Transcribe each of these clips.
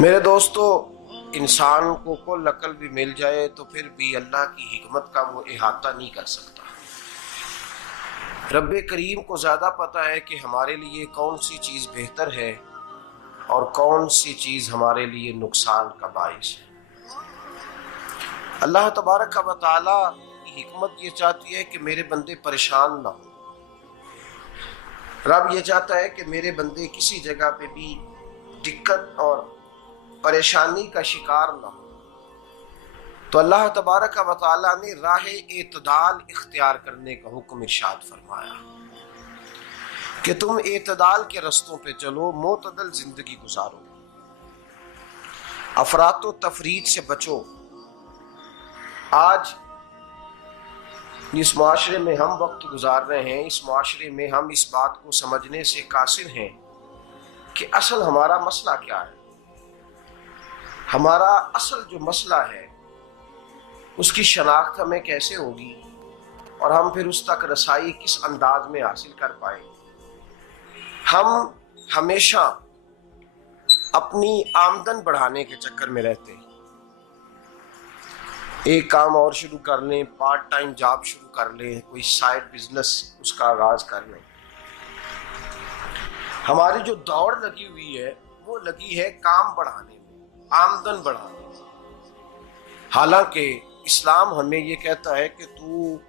मेरे दोस्तों, इंसान को कुल अकल भी मिल जाए तो फिर भी अल्लाह की हिकमत का वो इहाता नहीं कर सकता। रब्बे करीम को ज़्यादा पता है कि हमारे लिए कौन सी चीज़ बेहतर है और कौन सी चीज़ हमारे लिए नुकसान का बाइस है। अल्लाह तबारक व तआला की हिकमत ये चाहती है कि मेरे बंदे परेशान ना हो। रब ये चाहता है कि मेरे बंदे किसी जगह पे भी दिक्कत और परेशानी का शिकार ना हो। तो अल्लाह तबारक व तआला ने राह एतदाल इख्तियार करने का हुक्म इरशाद फरमाया कि तुम एतदाल के रस्तों पे चलो, मोतदल जिंदगी गुजारो, अफरातो तफरीद से बचो। आज जिस माशरे में हम वक्त गुजार रहे हैं, इस माशरे में हम इस बात को समझने से कासिर हैं कि असल हमारा मसला क्या है। हमारा असल जो मसला है उसकी शनाख्त हमें कैसे होगी और हम फिर उस तक रसाई किस अंदाज में हासिल कर पाए। हम हमेशा अपनी आमदन बढ़ाने के चक्कर में रहते हैं। एक काम और शुरू कर लें, पार्ट टाइम जॉब शुरू कर लें, कोई साइड बिजनेस उसका आगाज कर लें। हमारी जो दौड़ लगी हुई है वो लगी है काम बढ़ाने में, आमदन बढ़ाने में। हालांकि इस्लाम हमें ये कहता है कि तू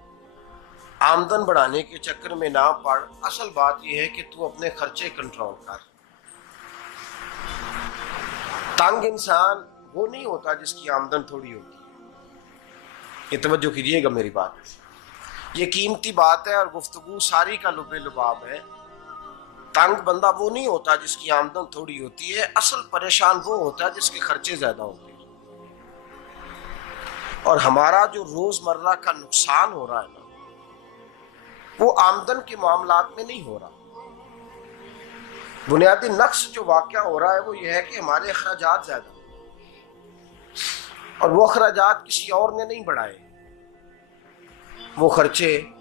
आमदन बढ़ाने के चक्कर में ना पड़। असल बात यह है कि तू अपने खर्चे कंट्रोल कर। तंग इंसान वो नहीं होता जिसकी आमदन थोड़ी होती है। ये तवज्जो कीजिएगा मेरी बात, ये कीमती बात है और गुफ्तगू सारी का लुबे लुबाब है। तंग बंदा वो नहीं होता जिसकी आमदन थोड़ी होती है। असल परेशान वो होता है जिसके खर्चे ज्यादा होते हैं। और हमारा जो रोजमर्रा का नुकसान हो रहा है ना, वो आमदन के मामलात में नहीं हो रहा। बुनियादी नक्श जो वाक़या हो रहा है वो ये है कि हमारे अखराजात ज्यादा, और वो अखराजात किसी और ने नहीं बढ़ाए। वो खर्चे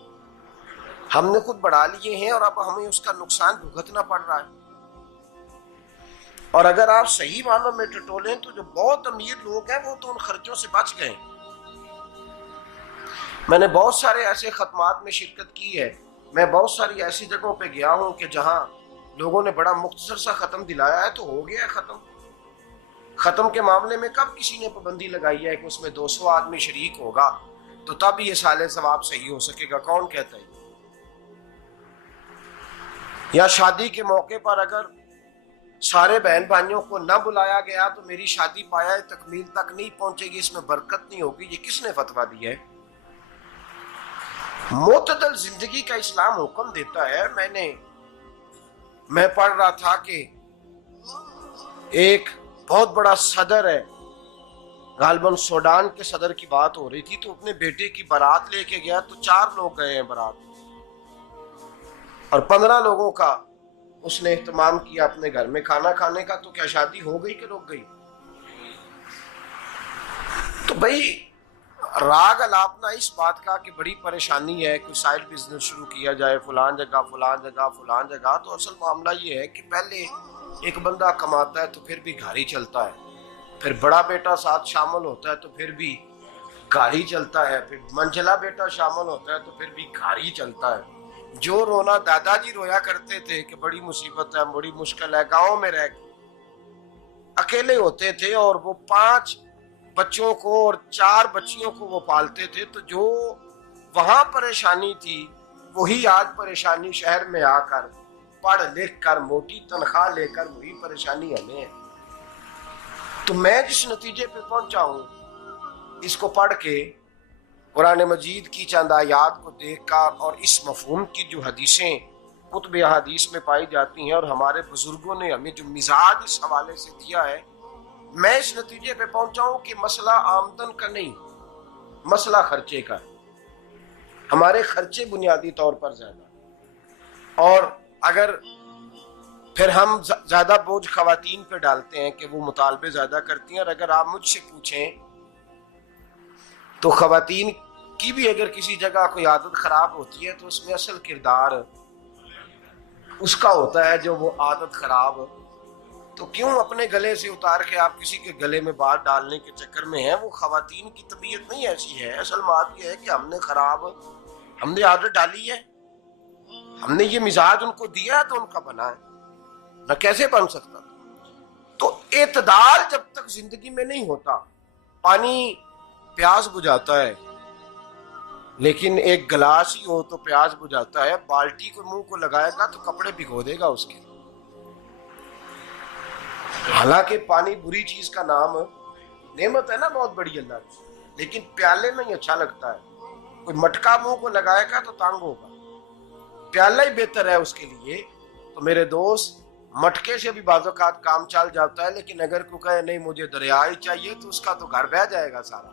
हमने खुद बढ़ा लिए हैं और अब हमें उसका नुकसान भुगतना पड़ रहा है। और अगर आप सही मानों में टटोलें तो जो बहुत अमीर लोग हैं वो तो उन खर्चों से बच गए। मैंने बहुत सारे ऐसे खत्मात में शिरकत की है। मैं बहुत सारी ऐसी जगहों पे गया हूं कि जहां लोगों ने बड़ा मुख्तसर सा खत्म दिलाया है तो हो गया है खत्म। खत्म के मामले में कब किसी ने पाबंदी लगाई है कि उसमें 200 आदमी शरीक होगा तो तब ये साले सवाब सही हो सकेगा? कौन कहता है? या शादी के मौके पर अगर सारे बहन भाइयों को न बुलाया गया तो मेरी शादी पाया तकमील तक नहीं पहुंचेगी, इसमें बरकत नहीं होगी। ये किसने फतवा दिया है? मोतदल जिंदगी का इस्लाम हुक्म देता है। मैं पढ़ रहा था कि एक बहुत बड़ा सदर है, गालबन सूडान के सदर की बात हो रही थी, तो अपने बेटे की बारात लेके गया तो 4 लोग गए हैं बारात, और 15 लोगों का उसने एहतमाम किया अपने घर में खाना खाने का। तो क्या शादी हो गई कि रुक गई? तो भाई राग अलापना इस बात का कि बड़ी परेशानी है, कोई साइड बिजनेस शुरू किया जाए फलान जगह फलान जगह फलान जगह। तो असल मामला ये है कि पहले एक बंदा कमाता है तो फिर भी घर ही चलता है, फिर बड़ा बेटा साथ शामिल होता है तो फिर भी घर ही चलता है, फिर मंझला बेटा शामिल होता है तो फिर भी घर ही चलता है। जो रोना दादाजी रोया करते थे कि बड़ी मुसीबत है, बड़ी मुश्किल है, गाँव में रह अकेले होते थे और वो 5 बच्चों को और 4 बच्चियों को वो पालते थे, तो जो वहां परेशानी थी वही आज परेशानी शहर में आकर पढ़ लिख कर मोटी तनख्वाह लेकर वही परेशानी हमें है। तो मैं जिस नतीजे पे पहुंचा हूं इसको पढ़ के, कुरान मजीद की चंद आयात को देखकर और इस मफहूम की जो हदीसें कुतुब हदीस में पाई जाती हैं और हमारे बुजुर्गों ने हमें जो मिजाज इस हवाले से दिया है, मैं इस नतीजे पे पहुंचा हूं कि मसला आमदन का नहीं, मसला खर्चे का है। हमारे खर्चे बुनियादी तौर पर ज्यादा, और अगर फिर हम ज्यादा बोझ खवातीन पे डालते हैं कि वो मुतालबे ज्यादा करती हैं। और अगर आप मुझसे पूछें तो खवातीन की भी अगर किसी जगह कोई आदत खराब होती है तो उसमें असल किरदार उसका होता है जो वो आदत खराब तो क्यों अपने गले से उतार के आप किसी के गले में बात डालने के चक्कर में है? वो खवातीन की तबीयत नहीं ऐसी है। असल बात यह है कि हमने आदत डाली है, हमने ये मिजाज उनको दिया है तो उनका बना है, न कैसे बन सकता। तो एतदाल जब तक जिंदगी में नहीं होता, पानी प्यास बुझाता है, लेकिन एक गिलास ही हो तो प्यास बुझाता है। बाल्टी को मुंह को लगाएगा तो कपड़े भिगो देगा उसके। हालांकि पानी बुरी चीज का नाम नेमत है ना, बहुत बड़ी अल्लाह की, लेकिन प्याले में ही अच्छा लगता है। कोई मटका मुंह को लगाएगा तो तंग होगा, प्याला ही बेहतर है उसके लिए। तो मेरे दोस्त, मटके से भी बाज़-औक़ात काम चल जाता है, लेकिन अगर कोई कहे नहीं मुझे दरिया ही चाहिए तो उसका तो घर बह जाएगा, सारा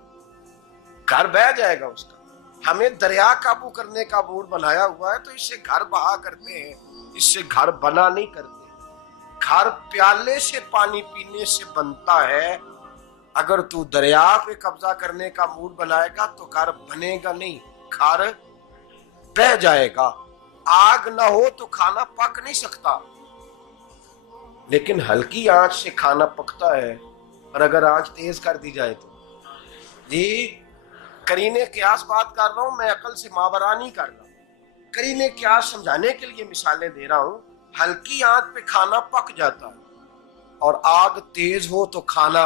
घर बह जाएगा उसका। हमें दरिया काबू करने का मूड बनाया हुआ है तो इससे घर बहा करते हैं, इससे घर बना नहीं करते। घर प्याले से पानी पीने से बनता है। अगर तू दरिया पे कब्जा करने का मूड बनाएगा तो घर बनेगा नहीं, घर बह जाएगा। आग ना हो तो खाना पक नहीं सकता, लेकिन हल्की आंच से खाना पकता है। और अगर आंच तेज कर दी जाए तो जी, करीने क्यास बात कर रहा हूं मैं, अकल से मावरा नहीं कर रहा। करीने क्यास समझाने के लिए मिसालें दे रहा हूं। हल्की आंच पे खाना पक जाता है और आग तेज हो तो खाना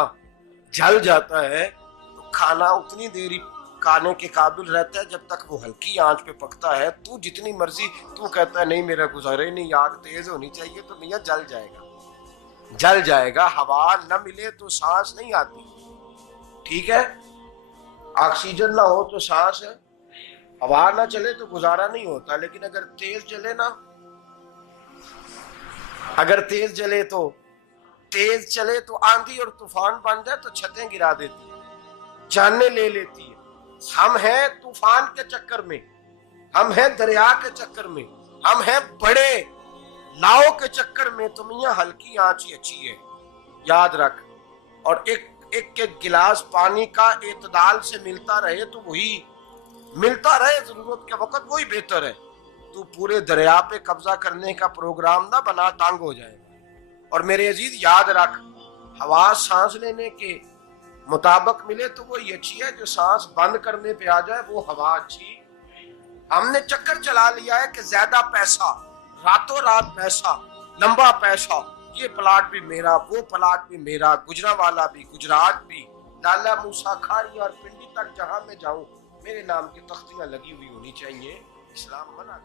जल जाता है। तो खाना उतनी देर ही खाने के काबिल रहता है जब तक वो हल्की आंच पे पकता है। तू जितनी मर्जी तू कहता है नहीं मेरा गुजारे नहीं, आग तेज होनी चाहिए, तो मियां जल जाएगा, जल जाएगा। हवा न मिले तो सांस नहीं आती, ठीक है? ऑक्सीजन ना हो तो सांस है, हवा ना चले तो गुजारा नहीं होता। लेकिन अगर तेज जले ना, अगर तेज जले तो तेज चले तो आंधी और तूफान बन जाए तो छतें गिरा देती है, जाने ले लेती है। हम हैं तूफान के चक्कर में, हम हैं दरिया के चक्कर में, हम हैं बड़े नाव के चक्कर में। तो मियां हल्की आंच ही अच्छी है, याद रख। और एक गिलास पानी का एतदाल से मिलता रहे तो वही मिलता रहे, जरूरत के वक्त वही बेहतर है। तू पूरे दरिया पे कब्जा करने का प्रोग्राम ना बना, तंग हो जाएगा। और मेरे अजीज याद रख, हवा सांस लेने के मुताबिक मिले तो वो ये अच्छी है, जो सांस बंद करने पे आ जाए वो हवा अच्छी। हमने चक्कर चला लिया है कि ज्यादा पैसा, रातों रात पैसा, लंबा पैसा, ये प्लाट भी मेरा, वो प्लाट भी मेरा, गुजरांवाला भी, गुजरात भी, लाला मूसा खाड़ी और पिंडी तक जहां मैं जाऊं मेरे नाम की तख्तियां लगी हुई होनी चाहिए। इस्लाम मना